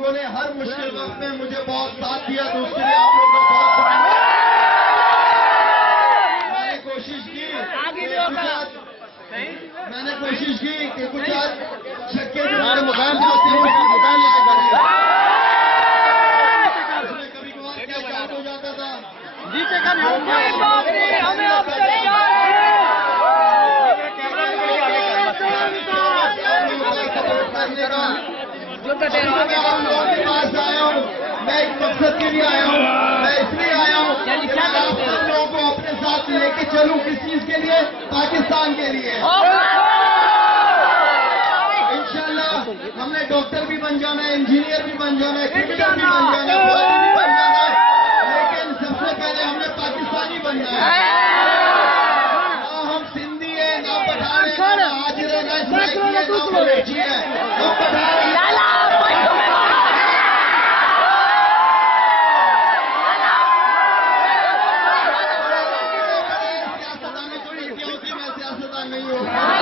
लोगों ने हर मुश्किल वक्त में मुझे बहुत साथ दिया, तो उसके लिए आप लोगों का बहुत शुक्रिया। मैंने कोशिश की कि कुछ आज छक्के जो हमारे मकान से होते हैं मकान लेके कर कभी कभार क्या चार्ट हो जाता था जीते का हमें आप के पास आया हूँ। मैं एक मकसद के लिए आया हूँ। मैं इसलिए आया हूँ कि मैं आप सब लोगों को अपने साथ लेके चलूँ। किस चीज के लिए? पाकिस्तान के लिए। इंशाल्लाह हमने डॉक्टर भी बन जाना है, इंजीनियर भी बन जाना है, क्रिकेटर भी बन जाना है, फौजी भी बन जाना है, लेकिन सबसे पहले हमने पाकिस्तानी बनना है। ना हम सिंधी है, ना पठान है, ना हाजिर है, ना इसराइली है, ना कुरैशी है। हम पठान हैं। सियासतदान नहीं हूँ।